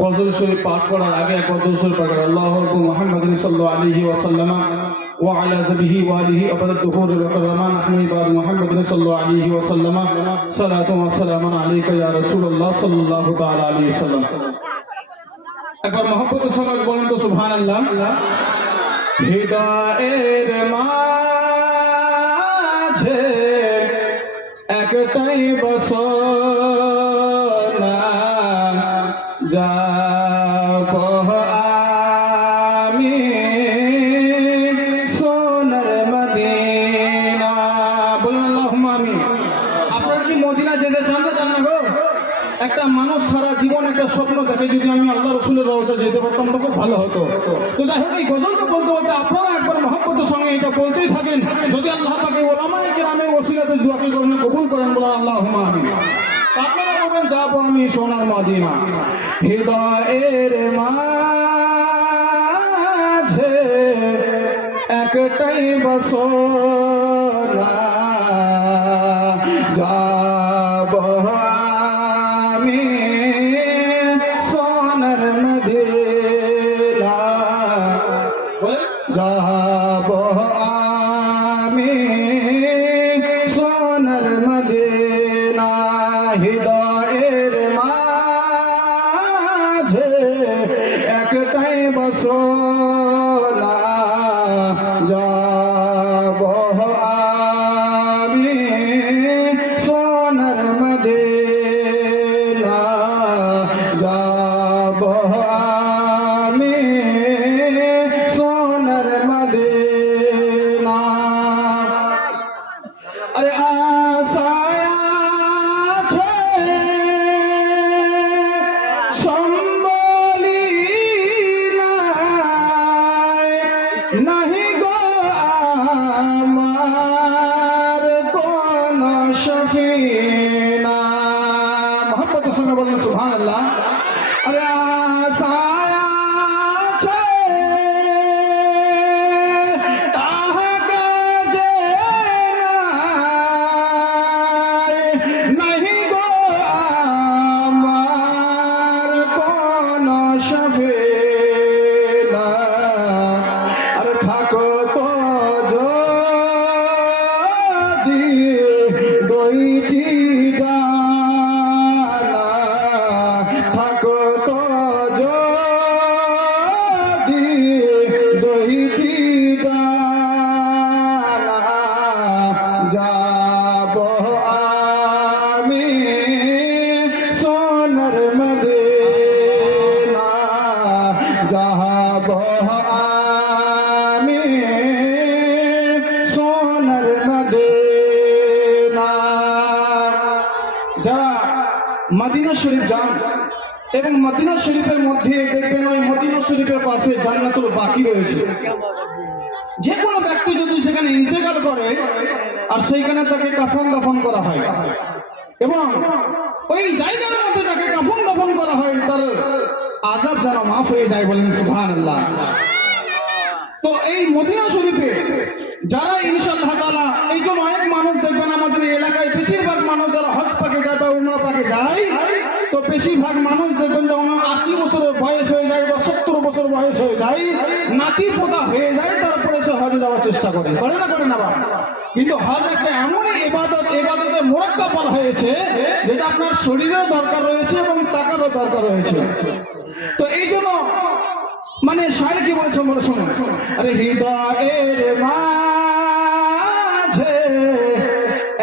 গজল শরীফ পাঠ করার আগে এক গজল শরীফ পাঠ করেন আল্লাহ মুহাম্মদ সাল্লাল্লাহু আলাইহি ওয়াসাল্লাম ওয়া আলা সাবিহি ওয়া আলিহি আবাদ দুহুর ওয়া কাররামান আহমদ ইবাদ মুহাম্মদ সাল্লাল্লাহু আলাইহি ওয়াসাল্লাম। সালাতু ওয়া সালামুন আলাইকা ইয়া রাসূলুল্লাহ সাল্লাল্লাহু তাআলা আলাইহি ওয়াসাল্লাম। একবার মহব্বতের সঙ্গে বলেন তো, সুবহানাল্লাহ। হৃদয়ের মাঝে একটাই বসনা যাব আমি সোনার মদিনা। বলুন আপনারা কি মদিনা যেতে চান না চান না গো? একটা মানুষ সারা জীবন একটা স্বপ্ন দেখে যদি আমি আল্লাহ রসুলের রওজা যেতে পারতাম, তো খুব ভালো হতো। তো এই গজলটা বলতে আপনারা একবার মহাব্বতের সঙ্গে এটা বলতেই থাকেন। যদি আল্লাহ পাকে ওলামায় কেরামের ওসিলাতে দুয়াকে করেন বলেন আল্লাহ আমিন তো আপনারা বলবেন যাব আমি সোনার মদিনা হৃদয়ের মাঝে একটাই বসনা যাব আমি সোনার মদিনা যাব হৃদয়ের মাঝে একটাই বসনা যাব আমি সোনার মদিনা যাব নাহি গো আমার কোন শফিনা। মোহাম্মদ সঙ্গে বললেন সুবহান আল্লাহ আরে নাহি গো আমার কোন শফিনা। মদিনা শরীফ যান। এবং মদিনা শরীফের মধ্যে দেখবেন ওই মদিনা শরীফের পাশে জান্নাতুল বাকি রয়েছে। যে কোনো ব্যক্তি যদি সেখানে ইন্তেকাল করে, আর সেইখানে তাকে কাফন দাফন করা হয়। এবং ওই জায়গার মধ্যে তাকে কাফন দাফন করা হয়, তার আজাব যেন মাফ হয়ে যায় বলেন সুহান আল্লাহ তো এই মদিনা শরীফে যারা ইনশাল্লাহ তালা এই জন্য অনেক মানুষ দেখবেন আমাদের এলাকায় বেশিরভাগ মানুষ যারা হজ পাকে যায় বা উমরা পাকে যায়, তো বেশিরভাগ মানুষ দেখবেন যে ওনার আশি বছরের বয়স হয়ে যায় বা সত্তর বছর বয়স হয়ে যায়, নাতি পোতা হয়ে যায়, তারপরে সে হজে যাওয়ার চেষ্টা করে। করে না করে না বা কিন্তু হজ একটা এমনই এবাদত এবাদতে মোরাক্কা বলা হয়েছে, যেটা আপনার শরীরেও দরকার রয়েছে এবং টাকারও দরকার রয়েছে। তো এই জন্য মানে শায়ের কি বলেছে বলে শুনুন। আরে হৃদয়ের মাঝে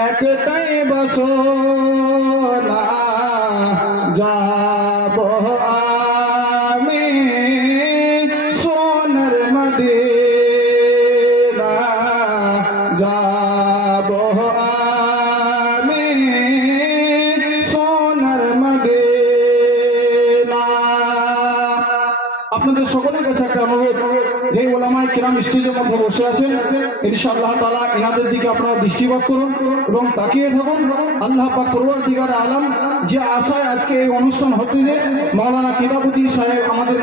একটাই বসনা আপনাদের সকলের কাছে একটা অনুরোধ। যে ওলামায় কিরাম স্টেজের মধ্যে বসে আছেন, ইনশাআল্লাহ তালা এনাদের দিকে আপনারা দৃষ্টিপাত করুন এবং তাকিয়ে থাকুন। আল্লাহ পাক করবার দিগার আলাম যে আশায় আজকে এই অনুষ্ঠান হতে যে মৌলানা কিতাবুদ্দিন সাহেব আমাদের